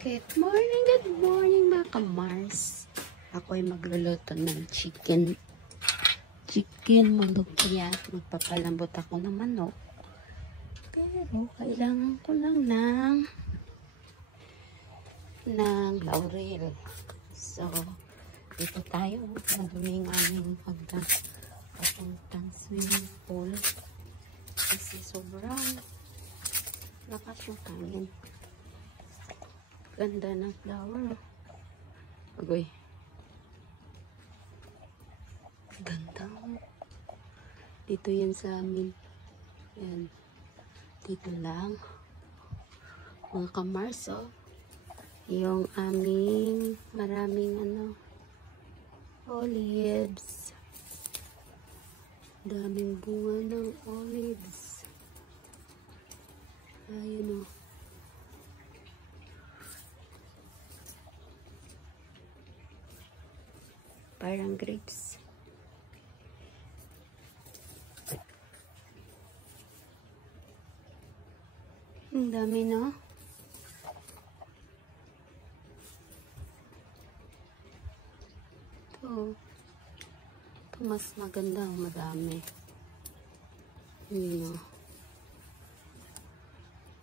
Good morning mga kamars. Ako ay magluluto ng chicken malupya. Magpapalambot ako ng manok. Pero kailangan ko lang ng laurel. So, dito tayo. Madumi ng aming papuntang swimming pool. Kasi sobrang lakas yung hangin. Ganda ng flower. Agoy. Ganda. Dito yan sa amin. Yan. Dito lang. Mga kamars, oh. Yung aming maraming olives. Daming bunga ng olives. Ayun, oh. Parang grapes. Ang dami, no? Ito mas maganda, madami. Yun, no?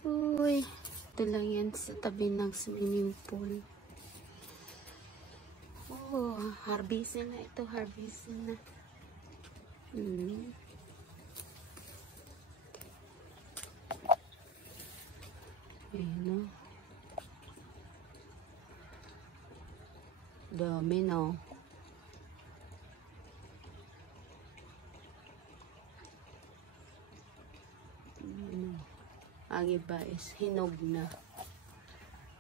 Uy, ito lang yan sa tabi ng swimming pool. Oh, harvestin na ito, harvestin na. Ayan, no? Dami, no? Ang iba is hinog na.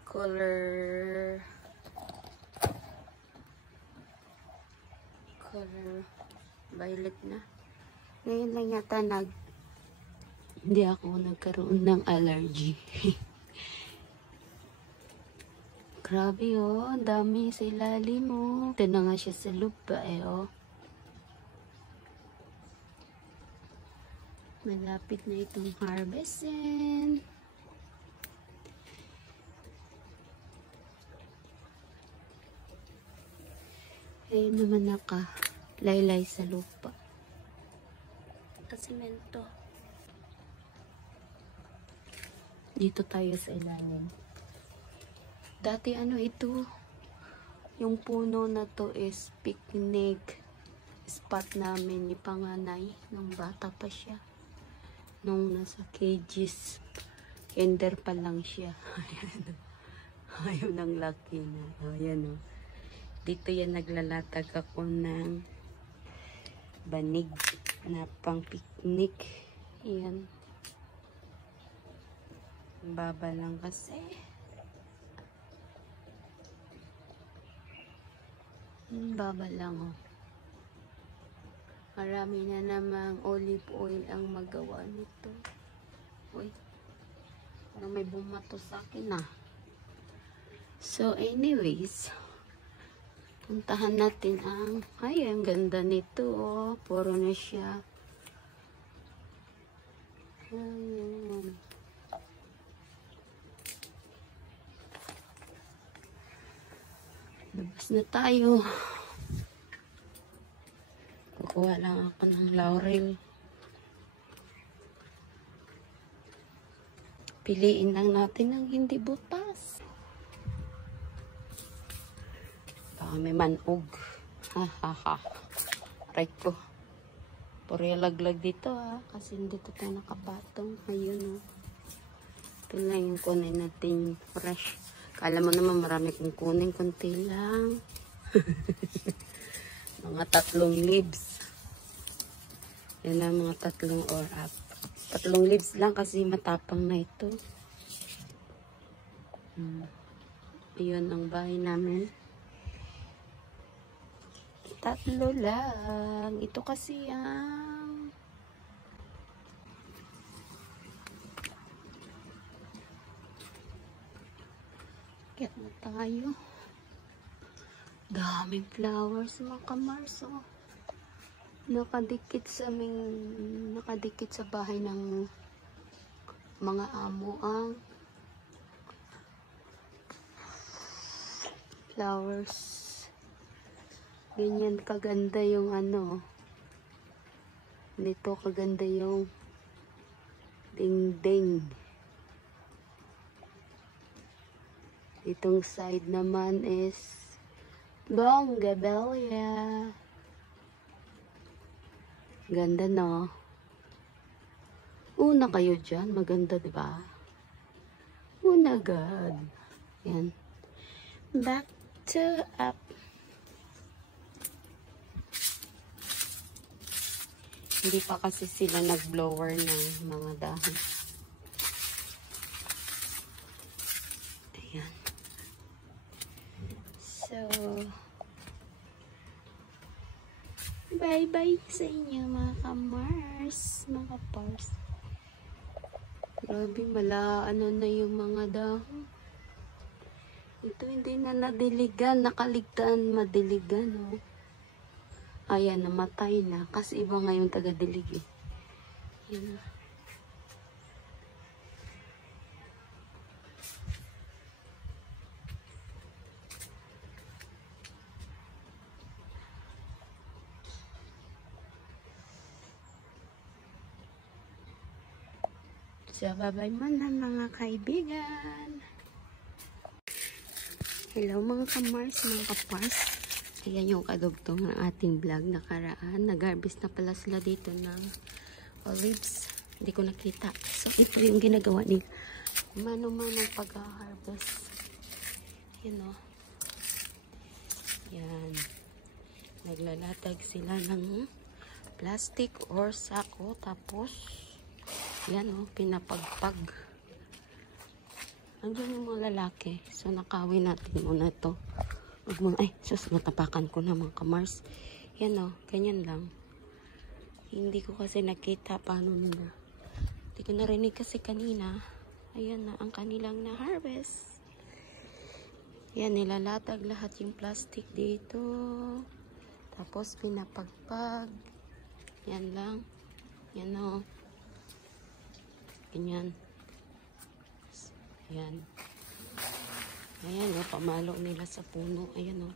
Color violet na. Ngayon lang yata hindi ako nagkaroon ng allergy. Grabe, oh. Ang dami sa ilalim, oh. Ito na nga siya sa lupa, eh, oh. Malapit na itong harvestin. Ayun naman laylay sa lupa. Kasimento. Dito tayo sa ilalim. Dati ito, yung puno na to is picnic spot namin ni panganay nung bata pa siya. Nung nasa cages. Kinder pa lang siya. Ayun ang laki na. Ayan, oh. Dito yan naglalatag ako ng banig na pang picnic. Ayan. Baba lang kasi. Baba lang, oh. Marami na namang olive oil ang magawa nito. Uy. Parang may bumato sa akin, ah. So, anyways, puntahan natin ang ganda nito, oh. Puro na siya. Ayan. Labas na tayo. Kukuha lang ako ng laurel. Piliin lang natin ang hindi butas. Baka may manog. Right ko. Puro laglag dito, ha. Kasi hindi ito nakapatong. Ayun, oh. Ito lang yung kunin natin fresh. Kala mo naman marami kong kunin. Kunti lang. Mga 3 leaves. Yan lang, mga 3 or 3 leaves lang kasi matapang na ito. Ayun ang bahay namin. 3 lang. Ito kasi ang get na tayo. Daming flowers, mga kamars, oh. Nakadikit sa bahay ng mga amo ang flowers. Ganyan kaganda yung ano. Dito kaganda yung dingding. Itong side naman is bonggabelia. Ganda, no? Una kayo dyan. Maganda, diba? Una agad. Yan. Back to up. Hindi pa kasi sila nag-blower ng mga dahon. Ayan. So, bye-bye sa inyo mga ka-Mars, mga Pars. Grabe, ano na yung mga dahon. Ito hindi na nadiligan, nakaligtaan madiligan. Oh. Ayan, namatay na. Kasi iba ngayon taga-dilig eh. Yan na. So, bye-bye muna mga kaibigan. Hello mga ka-Mars, mga ka-Pars. Ayan yung kadugtong ng ating vlog nakaraan. Nag-harvest na pala sila dito ng olives. Hindi ko nakita. So, ito yung ginagawa ni mano-manong pag-harvest. Yan o. Yan. Naglalatag sila ng plastic or sako. Tapos, yan o, pinapagpag. Andiyan yung mga lalaki. So, nakawin natin muna ito. Ay, sus, natapakan ko na mga ka-Mars. Yan o, ganyan lang. Hindi ko kasi nakita paano nila. Hindi ko narinig kasi kanina. Ayan na, ang kanilang na-harvest. Yan, nilalatag lahat yung plastic dito. Tapos, pinapagpag. Yan lang. Yan o. Ganyan. Ayan. Ayan o, pamalo nila sa puno. Ayan o.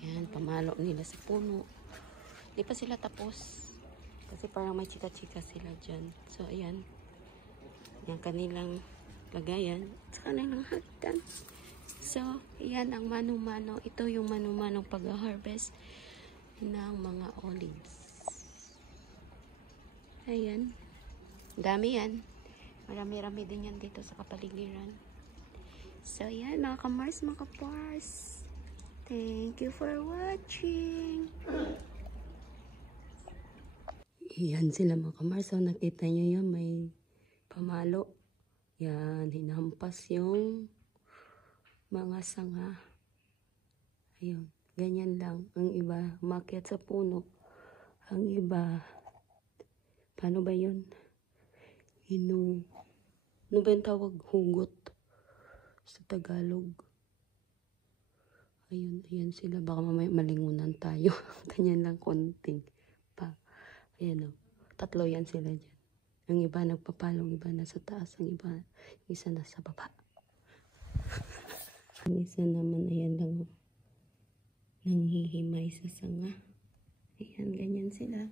Ayan, pamalo nila sa puno. Di pa sila tapos. Kasi parang may chika-chika sila dyan. So, ayan. Yung kanilang lagayan. Sa kanilang hagdan. So, ayan ang mano-mano. Ito yung mano-manong pag-harvest ng mga olives. Ayan. Dami yan. Marami-rami din yan dito sa kapaligiran. So, yan mga ka-Mars, mga ka-Pars. Thank you for watching. Yan sila mga ka-Mars. So, nakita nyo yan, may pamalo. Yan, hinampas yung mga sanga. Ayun, ganyan lang. Ang iba, umakyat sa puno. Ang iba, paano ba yun? Ano ba yung tawag? Hugot sa Tagalog. Ayun, ayan sila. Baka mamaya malingunan tayo. Ganyan lang konting pa. Ayan o. 3 yan sila dyan. Ang iba nagpapalong, iba nasa taas, ang iba, isa nasa baba. Ang isa naman, ayan lang o. Nanghihimay sa sanga. Ayan, ganyan sila.